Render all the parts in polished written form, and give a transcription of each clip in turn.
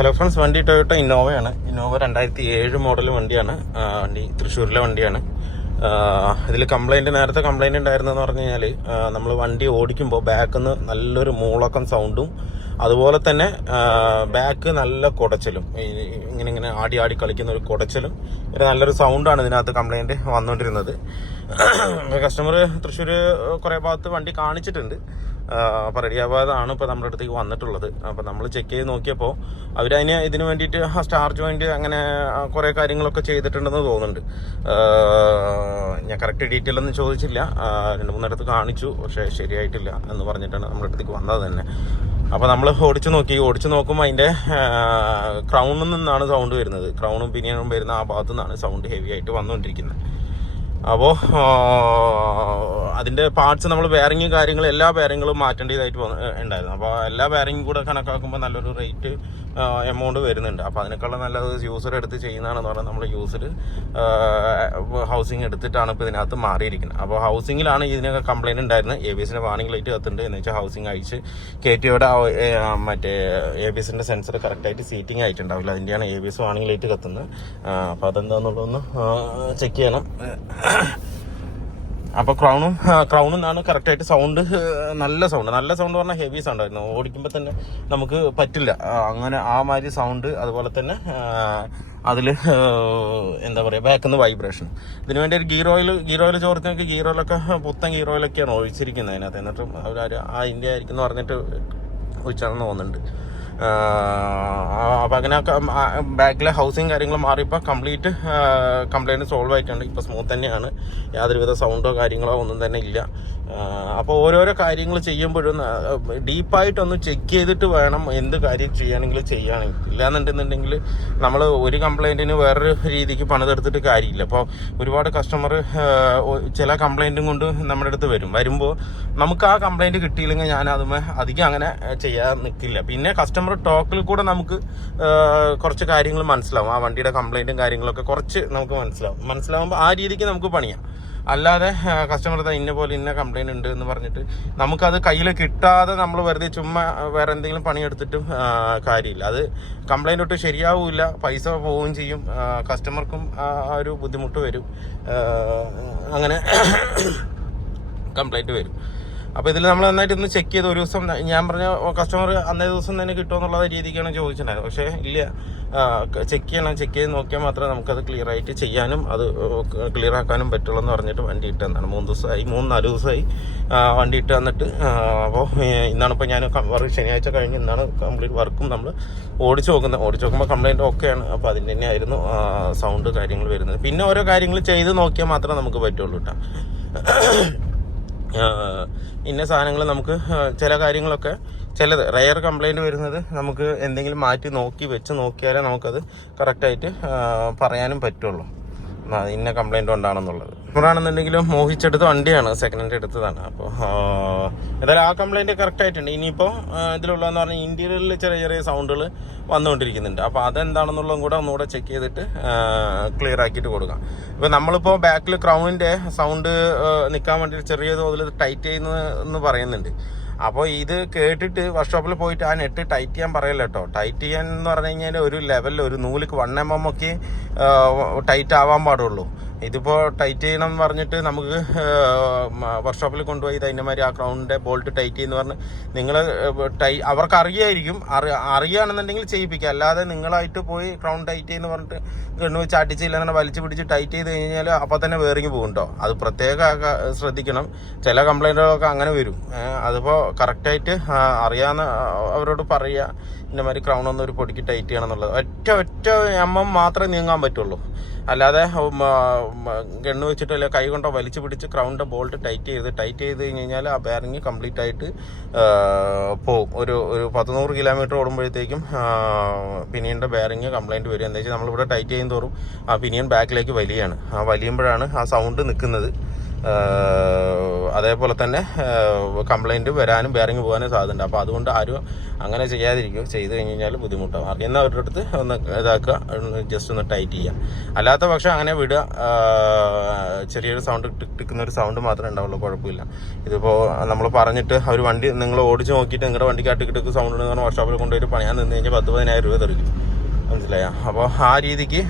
Hello friends, വണ്ടി Toyota ഇന്നോവയാണ്. Innova 2007 model വണ്ടിയാണ്. വണ്ടി തൃശ്ശൂരിലെ വണ്ടിയാണ്. ഇതിൽ നേരത്തെ കംപ്ലൈൻറ്റ് ഉണ്ടായിരുന്നതെന്ന് പറഞ്ഞു കഴിഞ്ഞാൽ, നമ്മൾ വണ്ടി ഓടിക്കുമ്പോൾ ബാക്കിൽ നിന്ന് നല്ലൊരു മൂളക്കം സൗണ്ടും, അതുപോലെ തന്നെ ബാക്ക് നല്ല കുടച്ചലും, ഇങ്ങനെ ആടി ആടി കളിക്കുന്ന ഒരു കുടച്ചലും, ഒരു നല്ലൊരു സൗണ്ടാണ് ഇതിനകത്ത് കംപ്ലൈൻറ്റ് വന്നുകൊണ്ടിരുന്നത്. കസ്റ്റമർ തൃശ്ശൂർ കുറേ ഭാഗത്ത് വണ്ടി കാണിച്ചിട്ടുണ്ട്. അപ്പോൾ റെഡിയാവാതാണ് ഇപ്പോൾ നമ്മുടെ അടുത്തേക്ക് വന്നിട്ടുള്ളത്. അപ്പോൾ നമ്മൾ ചെക്ക് ചെയ്ത് നോക്കിയപ്പോൾ ഇതിന് വേണ്ടിയിട്ട് സ്റ്റാർ ജോയിൻറ്റ് അങ്ങനെ കുറേ കാര്യങ്ങളൊക്കെ ചെയ്തിട്ടുണ്ടെന്ന് തോന്നുന്നുണ്ട്. ഞാൻ കറക്റ്റ് ഡീറ്റെയിൽ ഒന്നും ചോദിച്ചില്ല. 2-3 കാണിച്ചു, പക്ഷേ ശരിയായിട്ടില്ല എന്ന് പറഞ്ഞിട്ടാണ് നമ്മുടെ അടുത്തേക്ക് വന്നത് തന്നെ. അപ്പോൾ നമ്മൾ ഓടിച്ചു നോക്കുമ്പോൾ അതിൻ്റെ ക്രൗണിൽ നിന്നാണ് സൗണ്ട് വരുന്നത്. ക്രൗണും പിനിയനും വരുന്ന ആ ഭാഗത്തു നിന്നാണ് സൗണ്ട് ഹെവി ആയിട്ട് വന്നുകൊണ്ടിരിക്കുന്നത്. അപ്പോൾ അതിൻ്റെ പാർട്സ് നമ്മൾ ബെയറിങ് കാര്യങ്ങൾ എല്ലാ ബെയറിങ്ങുകളും മാറ്റേണ്ടതായിട്ട് ഉണ്ടായിരുന്നു. അപ്പോൾ എല്ലാ ബെയറിങ്ങും കൂടെ കണക്കാക്കുമ്പോൾ നല്ലൊരു റേറ്റ് എമൗണ്ട് വരുന്നുണ്ട്. അപ്പോൾ അതിനേക്കാളും നല്ലത് യൂസർ എടുത്ത് ചെയ്യുന്നതാണെന്ന് പറഞ്ഞാൽ നമ്മൾ യൂസർ ഹൗസിംഗ് എടുത്തിട്ടാണ് ഇപ്പോൾ ഇതിനകത്ത് മാറിയിരിക്കുന്നത്. അപ്പോൾ ഹൗസിങ്ങിലാണ് ഇതിനൊക്കെ കംപ്ലയിൻറ്റ് ഉണ്ടായിരുന്നത്. ABSൻ്റെ വാർണിംഗ് ലൈറ്റ് കത്തുന്നുണ്ട് എന്ന് വെച്ചാൽ ഹൗസിംഗ് അയച്ച് കയറ്റിയോടെ മറ്റേ ABSൻ്റെ സെൻസർ കറക്റ്റായിട്ട് സീറ്റിംഗ് ആയിട്ടുണ്ടാവില്ല. അതിൻ്റെയാണ് ABS വാർണിംഗ് ലൈറ്റ് കത്തുന്നത്. അപ്പോൾ അതെന്താണെന്നുള്ളതൊന്ന് ചെക്ക് ചെയ്യണം. അപ്പോൾ ക്രൗണിൽ നിന്നാണ് കറക്റ്റായിട്ട് സൗണ്ട്, നല്ല സൗണ്ട് പറഞ്ഞാൽ ഹെവി സൗണ്ട് ആയിരുന്നു. ഓടിക്കുമ്പോൾ തന്നെ നമുക്ക് പറ്റില്ല അങ്ങനെ ആ മാതിരി സൗണ്ട്. അതുപോലെ തന്നെ അതിൽ എന്താ പറയുക, ബാക്കിൽ നിന്ന് വൈബ്രേഷൻ. ഇതിനു വേണ്ടി ഒരു ഗീർ ഓയിൽ ചോർത്തിനൊക്കെ ഗീർ ഓയിലൊക്കെ പുത്തൻ ഗീർ ഓയിലൊക്കെയാണ് ഒഴിച്ചിരിക്കുന്നത് അതിനകത്ത്. എന്നിട്ടും അവർ ഇന്ത്യ ആയിരിക്കും എന്ന് പറഞ്ഞിട്ട് ഒഴിച്ചാണെന്ന് തോന്നുന്നുണ്ട്. അപ്പം അങ്ങനെ ബാക്കിലെ ഹൗസിങ് കാര്യങ്ങൾ മാറിയപ്പോൾ കംപ്ലൈൻറ്റ് സോൾവ് ആയിട്ടുണ്ട്. ഇപ്പോൾ സ്മൂത്ത് തന്നെയാണ്, യാതൊരുവിധ സൗണ്ടോ കാര്യങ്ങളോ ഒന്നും തന്നെ ഇല്ല. അപ്പോൾ ഓരോരോ കാര്യങ്ങൾ ചെയ്യുമ്പോഴും ഡീപ്പായിട്ടൊന്ന് ചെക്ക് ചെയ്തിട്ട് വേണം എന്ത് കാര്യം ചെയ്യുകയാണെങ്കിൽ. ഇല്ലാന്നുണ്ടെന്നുണ്ടെങ്കിൽ നമ്മൾ ഒരു കംപ്ലൈൻറ്റിന് വേറൊരു രീതിക്ക് പണിതെടുത്തിട്ട് കാര്യമില്ല. അപ്പോൾ ഒരുപാട് കസ്റ്റമർ ചില കംപ്ലൈൻറ്റും കൊണ്ട് നമ്മുടെ അടുത്ത് വരുമ്പോൾ നമുക്ക് ആ കംപ്ലൈൻറ്റ് കിട്ടിയില്ലെങ്കിൽ ഞാൻ അതുമേ അധികം അങ്ങനെ ചെയ്യാൻ നിൽക്കില്ല. പിന്നെ കസ്റ്റമർ ടോക്കിൽ കൂടെ നമുക്ക് കുറച്ച് കാര്യങ്ങൾ മനസ്സിലാവും. ആ വണ്ടിയുടെ കംപ്ലൈൻറ്റും കാര്യങ്ങളൊക്കെ കുറച്ച് നമുക്ക് മനസ്സിലാവുമ്പോൾ ആ രീതിക്ക് നമുക്ക് പണിയാം. അല്ലാതെ കസ്റ്റമർ ഇന്ന കംപ്ലൈൻറ്റ് ഉണ്ട് എന്ന് പറഞ്ഞിട്ട് നമുക്കത് കയ്യിൽ കിട്ടാതെ നമ്മൾ വെറുതെ ചുമ്മാ വേറെ എന്തെങ്കിലും പണിയെടുത്തിട്ടും കാര്യമില്ല. അത് കംപ്ലൈൻറ്റ് ഒട്ട് ശരിയാവില്ല, പൈസ പോവുകയും ചെയ്യും, കസ്റ്റമർക്കും ആ ഒരു ബുദ്ധിമുട്ട് വരും. അങ്ങനെ കംപ്ലൈൻറ്റ് വരും. അപ്പോൾ ഇതിൽ നമ്മൾ നന്നായിട്ട് ഒന്ന് ചെക്ക് ചെയ്ത് ഒരു ദിവസം ഞാൻ പറഞ്ഞ കസ്റ്റമർ അന്നേ ദിവസം തന്നെ കിട്ടുമെന്നുള്ള രീതിക്കാണ് ചോദിച്ചിട്ടുണ്ടായത്. പക്ഷേ ഇല്ല, ചെക്ക് ചെയ്ത് നോക്കിയാൽ മാത്രമേ നമുക്കത് ക്ലിയർ ആയിട്ട് ചെയ്യാനും അത് ക്ലിയർ ആക്കാനും പറ്റുള്ളൂ എന്ന് പറഞ്ഞിട്ട് വണ്ടി ഇട്ട് തന്നാണ്. 3-4 ദിവസമായി വണ്ടി ഇട്ട് തന്നിട്ട്. അപ്പോൾ ഇന്നാണ് ഇപ്പോൾ ഞാൻ ശനിയാഴ്ച കഴിഞ്ഞ് ഇന്നാണ് കംപ്ലീറ്റ് വർക്കും നമ്മൾ ഓടിച്ചു നോക്കുമ്പോൾ കംപ്ലൈൻറ്റ് ഓക്കെയാണ്. അപ്പോൾ അതിൻ്റെ തന്നെ ആയിരുന്നു സൗണ്ട് കാര്യങ്ങൾ വരുന്നത്. പിന്നെ ഓരോ കാര്യങ്ങൾ ചെയ്ത് നോക്കിയാൽ മാത്രമേ നമുക്ക് പറ്റുള്ളൂ കേട്ടോ. ഇന്ന സാധനങ്ങൾ നമുക്ക് ചില കാര്യങ്ങളൊക്കെ ചിലത് റെയർ കംപ്ലൈൻറ്റ് വരുന്നത് നമുക്ക് എന്തെങ്കിലും മാറ്റി വെച്ച് നോക്കിയാലേ നമുക്കത് കറക്റ്റായിട്ട് പറയാനും പറ്റുള്ളൂ ഇന്ന കംപ്ലൈൻറ്റ് ഉണ്ടാണെന്നുള്ളത്. ഇപ്പോഴാണെന്നുണ്ടെങ്കിലും മോഹിച്ചെടുത്ത വണ്ടിയാണ്, സെക്കൻഡ് ഹാൻഡ് എടുത്തതാണ്. അപ്പോൾ എന്തായാലും ആ കംപ്ലൈൻറ്റ് കറക്റ്റായിട്ടുണ്ട്. ഇനിയിപ്പോൾ ഇതിലുള്ളതെന്ന് പറഞ്ഞാൽ ഇൻറ്റീരിയറിൽ ചെറിയ സൗണ്ടുകൾ വന്നുകൊണ്ടിരിക്കുന്നുണ്ട്. അപ്പോൾ അതെന്താണെന്നുള്ളതും കൂടെ ഒന്നുകൂടെ ചെക്ക് ചെയ്തിട്ട് ക്ലിയർ ആക്കിയിട്ട് കൊടുക്കാം. ഇപ്പോൾ നമ്മളിപ്പോൾ ബാക്കിൽ ക്രൗണിൻ്റെ സൗണ്ട് നിൽക്കാൻ വേണ്ടി ചെറിയ തോതിൽ ടൈറ്റ് ചെയ്യുന്നതെന്ന് പറയുന്നുണ്ട്. അപ്പോൾ ഇത് കേട്ടിട്ട് വർക്ക്ഷോപ്പിൽ പോയിട്ട് ആ നെറ്റ് ടൈറ്റ് ചെയ്യാൻ പറയല്ല കേട്ടോ. ടൈറ്റ് ചെയ്യാൻ എന്ന് പറഞ്ഞു കഴിഞ്ഞാൽ ഒരു ലെവലിൽ ഒരു നൂലിക്ക് 1 mm ഒക്കെ ടൈറ്റ് ആവാൻ പാടുള്ളൂ. ഇതിപ്പോൾ ടൈറ്റ് ചെയ്യണം എന്ന് പറഞ്ഞിട്ട് നമുക്ക് വർക്ക്ഷോപ്പിൽ കൊണ്ടുപോയി അതിൻ്റെ മാതിരി ആ ക്രൗണിൻ്റെ ബോൾട്ട് ടൈറ്റ് ചെയ്യുന്ന പറഞ്ഞ് നിങ്ങൾ അവർക്ക് അറിയുകയാണെന്നുണ്ടെങ്കിൽ ചെയ്യിപ്പിക്കുക. അല്ലാതെ നിങ്ങളായിട്ട് പോയി ക്രൗൺ ടൈറ്റ് ചെയ്യുന്ന പറഞ്ഞിട്ട് ഗണ്ണ് വെച്ച് അടിച്ചില്ല അങ്ങനെ വലിച്ചു പിടിച്ച് ടൈറ്റ് ചെയ്ത് കഴിഞ്ഞാൽ അപ്പോൾ തന്നെ വേറിങ് പോകും കേട്ടോ. അത് പ്രത്യേകം ശ്രദ്ധിക്കണം. ചില കംപ്ലൈൻറ്റുകളൊക്കെ അങ്ങനെ വരും. അതിപ്പോൾ കറക്റ്റായിട്ട് അറിയാവുന്ന അവരോട് പറയുക ഇന്ന മാതിരി ക്രൗണൊന്നും ഒരു പൊടിക്ക് ടൈറ്റ് ചെയ്യണം എന്നുള്ളത്. ഒറ്റ mm മാത്രമേ നീങ്ങാൻ പറ്റുള്ളൂ. അല്ലാതെ ഗണ്ണ് വെച്ചിട്ടോ അല്ലെങ്കിൽ കൈ കൊണ്ടോ വലിച്ചു പിടിച്ച് ക്രൗണിൻ്റെ ബോൾട്ട് ടൈറ്റ് ചെയ്ത് കഴിഞ്ഞാൽ ആ ബെയറിങ് കംപ്ലീറ്റ് ആയിട്ട് പോവും. ഒരു 100 കിലോമീറ്റർ ഓടുമ്പോഴത്തേക്കും പിനിയൻ്റെ ബെയറിങ് കംപ്ലൈൻറ്റ് വരും. എന്താ വെച്ചാൽ നമ്മളിവിടെ ടൈറ്റ് ചെയ്യും തോറും ആ പിനിയൻ ബാക്കിലേക്ക് വലിയാണ്. ആ വലിയുമ്പോഴാണ് ആ സൗണ്ട് നിൽക്കുന്നത്. അതേപോലെ തന്നെ കംപ്ലൈൻറ്റ് വരാനും ബെയറിങ് പോകാനും സാധ്യതയുണ്ട്. അപ്പോൾ അതുകൊണ്ട് ആരും അങ്ങനെ ചെയ്യാതിരിക്കുക. ചെയ്ത് കഴിഞ്ഞ് കഴിഞ്ഞാൽ ബുദ്ധിമുട്ടാവും. അറിയുന്നവരുടെ അടുത്ത് ഒന്ന് ഇതാക്കുക, ജസ്റ്റ് ഒന്ന് ടൈറ്റ് ചെയ്യുക. അല്ലാത്ത പക്ഷം അങ്ങനെ വിടുക. ചെറിയൊരു സൗണ്ട് ടിക്കുന്ന ഒരു സൗണ്ട് മാത്രമേ ഉണ്ടാവുള്ളൂ, കുഴപ്പമില്ല. ഇതിപ്പോൾ നമ്മൾ പറഞ്ഞിട്ട് അവർ വണ്ടി നിങ്ങൾ ഓടിച്ച് നോക്കിയിട്ട് നിങ്ങളുടെ വണ്ടിക്ക് ടിക്ക് സൗണ്ട് ഉണ്ടെന്ന് വർക്ക്ഷോപ്പിൽ കൊണ്ടുപോയി പണിയാൻ നിന്ന് കഴിഞ്ഞാൽ 10-15,000 രൂപ തെറിക്കും. മനസ്സിലായോ? അപ്പോൾ ആ രീതിക്ക്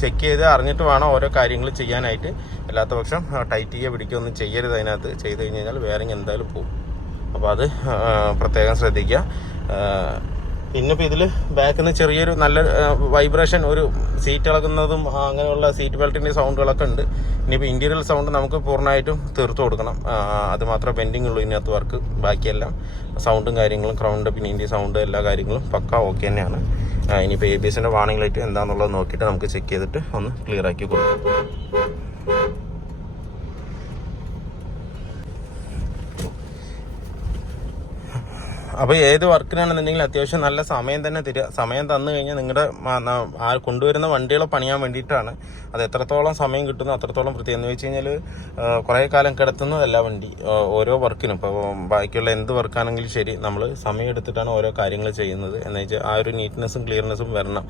ചെക്ക് ചെയ്ത് അറിഞ്ഞിട്ട് വേണം ഓരോ കാര്യങ്ങൾ ചെയ്യാനായിട്ട്. അല്ലാത്ത പക്ഷം ടൈറ്റ് ചെയ്യുക പിടിക്കുക ഒന്നും ചെയ്യരുത്. അതിനകത്ത് ചെയ്ത് കഴിഞ്ഞ് കഴിഞ്ഞാൽ ബെയറിങ് എന്തായാലും പോകും. അപ്പോൾ അത് പ്രത്യേകം ശ്രദ്ധിക്കുക. പിന്നെ ഇപ്പോൾ ഇതിൽ ബാക്കിൽ നിന്ന് ചെറിയൊരു നല്ല വൈബ്രേഷൻ, ഒരു സീറ്റ് ഇളകുന്നതും അങ്ങനെയുള്ള സീറ്റ് ബെൽറ്റിൻ്റെ സൗണ്ടുകളൊക്കെ ഉണ്ട്. ഇനിയിപ്പോൾ ഇൻറ്റീരിയൽ സൗണ്ട് നമുക്ക് പൂർണ്ണമായിട്ടും തീർത്തു കൊടുക്കണം. അത് മാത്രമേ പെൻഡിങ് ഉള്ളൂ ഇതിനകത്ത് വർക്ക്. ബാക്കിയെല്ലാം സൗണ്ടും കാര്യങ്ങളും, ക്രൗണ്ട്, പിന്നെ ഇൻഡി സൗണ്ട്, എല്ലാ കാര്യങ്ങളും പക്ക ഓക്കെ തന്നെയാണ്. ഇനിയിപ്പോൾ ABSൻ്റെ വാർണിംഗ് ലൈറ്റ് എന്താണെന്നുള്ളത് നോക്കിയിട്ട് നമുക്ക് ചെക്ക് ചെയ്തിട്ട് ഒന്ന് ക്ലിയർ ആക്കി കൊടുക്കാം. അപ്പോൾ ഏത് വർക്കിനാണെന്നുണ്ടെങ്കിൽ അത്യാവശ്യം നല്ല സമയം തന്നെ തരിക. സമയം തന്നു കഴിഞ്ഞാൽ നിങ്ങളുടെ കൊണ്ടുവരുന്ന വണ്ടികളെ പണിയാൻ വേണ്ടിയിട്ടാണ്. അത് എത്രത്തോളം സമയം കിട്ടുന്നു അത്രത്തോളം പ്രത്യേകം എന്ന് വെച്ച് കഴിഞ്ഞാൽ കുറേ കാലം കിടത്തുന്നതല്ല വണ്ടി. ഓരോ വർക്കിനും ഇപ്പോൾ ബാക്കിയുള്ള എന്ത് വർക്കാണെങ്കിലും ശരി, നമ്മൾ സമയം എടുത്തിട്ടാണ് ഓരോ കാര്യങ്ങൾ ചെയ്യുന്നത്. എന്ന് വെച്ചാൽ ആ ഒരു നീറ്റ്നെസ്സും ക്ലിയർനെസ്സും വരണം.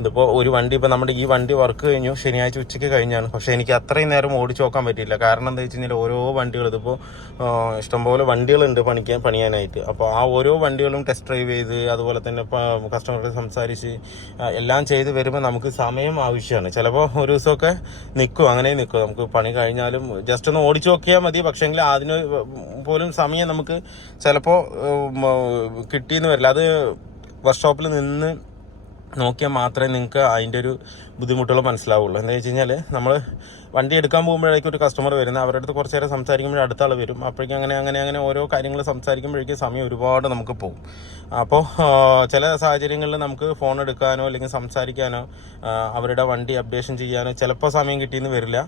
ഇതിപ്പോൾ ഒരു വണ്ടി, ഇപ്പോൾ നമ്മുടെ ഈ വണ്ടി വർക്ക് കഴിഞ്ഞു ശനിയാഴ്ച ഉച്ചയ്ക്ക് കഴിഞ്ഞാണ്. പക്ഷേ എനിക്ക് അത്രയും നേരം ഓടിച്ച് നോക്കാൻ പറ്റിയില്ല. കാരണം എന്താ വെച്ച് കഴിഞ്ഞാൽ ഓരോ വണ്ടികൾ, ഇതിപ്പോൾ ഇഷ്ടംപോലെ വണ്ടികളുണ്ട് പണിയാനായിട്ട്. അപ്പോൾ ആ ഓരോ വണ്ടികളും ടെസ്റ്റ് ഡ്രൈവ് ചെയ്ത് അതുപോലെ തന്നെ കസ്റ്റമർക്ക് സംസാരിച്ച് എല്ലാം ചെയ്ത് വരുമ്പോൾ നമുക്ക് സമയം ആവശ്യമാണ്. ചിലപ്പോൾ ഒരു ദിവസമൊക്കെ നിൽക്കും, അങ്ങനെ നിൽക്കും. നമുക്ക് പണി കഴിഞ്ഞാലും ജസ്റ്റ് ഒന്ന് ഓടിച്ചു നോക്കിയാൽ മതി. പക്ഷേങ്കിൽ അതിന് പോലും സമയം നമുക്ക് ചിലപ്പോൾ കിട്ടിയെന്ന് വരില്ല. അത് വർക്ക്ഷോപ്പിൽ നിന്ന് നോക്കിയാൽ മാത്രമേ നിങ്ങൾക്ക് അതിൻ്റെ ഒരു ബുദ്ധിമുട്ടുകൾ മനസ്സിലാവുള്ളൂ. എന്താ വെച്ച് കഴിഞ്ഞാൽ നമ്മൾ വണ്ടി എടുക്കാൻ പോകുമ്പോഴേക്കും ഒരു കസ്റ്റമർ വരുന്നത്, അവരുടെ അടുത്ത് കുറച്ച് നേരം സംസാരിക്കുമ്പോൾ അടുത്ത ആൾ വരും. അപ്പോഴേക്കും അങ്ങനെ ഓരോ കാര്യങ്ങൾ സംസാരിക്കുമ്പോഴേക്കും സമയം ഒരുപാട് നമുക്ക് പോകും. അപ്പോൾ ചില സാഹചര്യങ്ങളിൽ നമുക്ക് ഫോൺ എടുക്കാനോ അല്ലെങ്കിൽ സംസാരിക്കാനോ അവരുടെ വണ്ടി അപ്ഡേഷൻ ചെയ്യാനോ ചിലപ്പോൾ സമയം കിട്ടിയെന്ന് വരില്ല.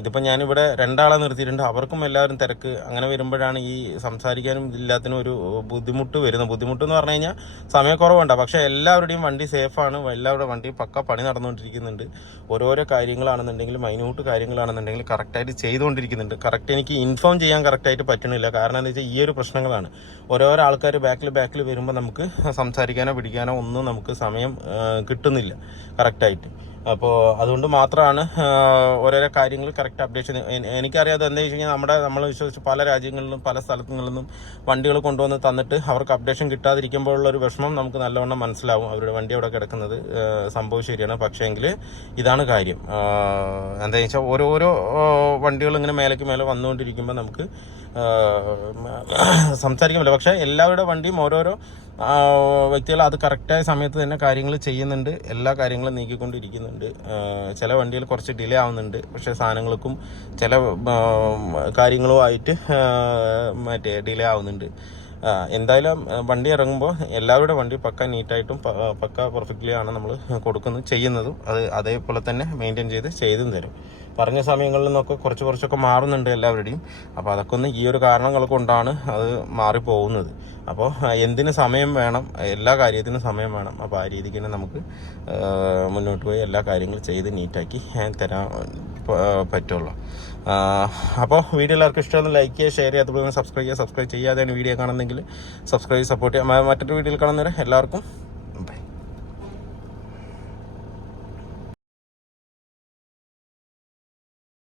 ഇതിപ്പോൾ ഞാനിവിടെ 2 ആളെ നിർത്തിയിട്ടുണ്ട്. അവർക്കും എല്ലാവരും തിരക്ക്. അങ്ങനെ വരുമ്പോഴാണ് ഈ സംസാരിക്കാനും ഇല്ലാത്തതിനും ഒരു ബുദ്ധിമുട്ട് വരുന്നത്. ബുദ്ധിമുട്ടെന്ന് പറഞ്ഞു കഴിഞ്ഞാൽ സമയക്കുറവുണ്ട്. പക്ഷേ എല്ലാവരുടെയും വണ്ടി സേഫാണ്. എല്ലാവരുടെ വണ്ടി പക്ക പണി നടന്നുകൊണ്ടിരിക്കുന്നുണ്ട്. ഓരോരോ കാര്യങ്ങളാണെന്നുണ്ടെങ്കിൽ, മൈന്യൂട്ട് കാര്യങ്ങളാണെന്നുണ്ടെങ്കിൽ കറക്റ്റായിട്ട് ചെയ്തുകൊണ്ടിരിക്കുന്നുണ്ട്. കറക്റ്റ് എനിക്ക് ഇൻഫോം ചെയ്യാൻ കറക്റ്റായിട്ട് പറ്റണില്ല. കാരണം എന്താ വെച്ചാൽ ഈ ഒരു പ്രശ്നങ്ങളാണ്. ഓരോരോ ആൾക്കാർ ബാക്കിൽ വരുമ്പോൾ നമുക്ക് സംസാരിക്കാനോ പിടിക്കാനോ ഒന്നും നമുക്ക് സമയം കിട്ടുന്നില്ല കറക്റ്റായിട്ട്. അപ്പോൾ അതുകൊണ്ട് മാത്രമാണ് ഓരോരോ കാര്യങ്ങൾ കറക്റ്റ് അപ്ഡേഷൻ. എനിക്കറിയാതെ എന്താ വെച്ച് കഴിഞ്ഞാൽ നമ്മൾ വിശ്വസിച്ച് പല രാജ്യങ്ങളിലും പല സ്ഥലത്തു നിന്നും വണ്ടികൾ കൊണ്ടുവന്ന് തന്നിട്ട് അവർക്ക് അപ്ഡേഷൻ കിട്ടാതിരിക്കുമ്പോഴുള്ളൊരു വിഷമം നമുക്ക് നല്ലവണ്ണം മനസ്സിലാവും. അവരുടെ വണ്ടി അവിടെ കിടക്കുന്നത് സംഭവം ശരിയാണ്. പക്ഷേങ്കിൽ ഇതാണ് കാര്യം. എന്താ വെച്ചാൽ ഓരോരോ വണ്ടികൾ ഇങ്ങനെ മേലേക്ക് മേലെ വന്നുകൊണ്ടിരിക്കുമ്പോൾ നമുക്ക് സംസാരിക്കാൻ പറ്റില്ല. പക്ഷേ എല്ലാവരുടെ വണ്ടിയും ഓരോരോ വ്യക്തികൾ അത് കറക്റ്റായ സമയത്ത് തന്നെ കാര്യങ്ങൾ ചെയ്യുന്നുണ്ട്. എല്ലാ കാര്യങ്ങളും നീക്കിക്കൊണ്ടിരിക്കുന്നുണ്ട്. ചില വണ്ടികൾ കുറച്ച് ഡിലേ ആവുന്നുണ്ട്. പക്ഷേ സാധനങ്ങൾക്കും ചില കാര്യങ്ങളും ആയിട്ട് ഡിലേ ആവുന്നുണ്ട്. എന്തായാലും വണ്ടി ഇറങ്ങുമ്പോൾ എല്ലാവരുടെ വണ്ടി പക്ക നീറ്റായിട്ടും പക്ക പെർഫെക്റ്റ്ലി ആണ് നമ്മൾ ചെയ്യുന്നതും. അത് അതേപോലെ തന്നെ മെയിൻറ്റെയിൻ ചെയ്തും തരും. പറഞ്ഞ സമയങ്ങളിൽ നിന്നൊക്കെ കുറച്ചൊക്കെ മാറുന്നുണ്ട് എല്ലാവരുടെയും. അപ്പോൾ അതൊക്കെ ഒന്ന് ഈ ഒരു കാരണങ്ങൾ കൊണ്ടാണ് അത് മാറിപ്പോകുന്നത്. അപ്പോൾ എന്തിന് സമയം വേണം, എല്ലാ കാര്യത്തിനും സമയം വേണം. അപ്പോൾ ആ രീതിക്ക് തന്നെ നമുക്ക് മുന്നോട്ട് പോയി എല്ലാ കാര്യങ്ങളും ചെയ്ത് നീറ്റാക്കി തരാൻ പറ്റുള്ളൂ. അപ്പോൾ വീഡിയോ എല്ലാവർക്കും ഇഷ്ടമൊന്ന് ലൈക്ക് ചെയ്യുക, ഷെയർ ചെയ്യുക, അതുപോലെ സബ്സ്ക്രൈബ് ചെയ്യാതെയാണ് വീഡിയോ കാണുന്നെങ്കിൽ സബ്സ്ക്രൈബ് സപ്പോർട്ട് ചെയ്യുക. മറ്റൊരു വീഡിയോയിൽ കാണുന്നവരെ എല്ലാവർക്കും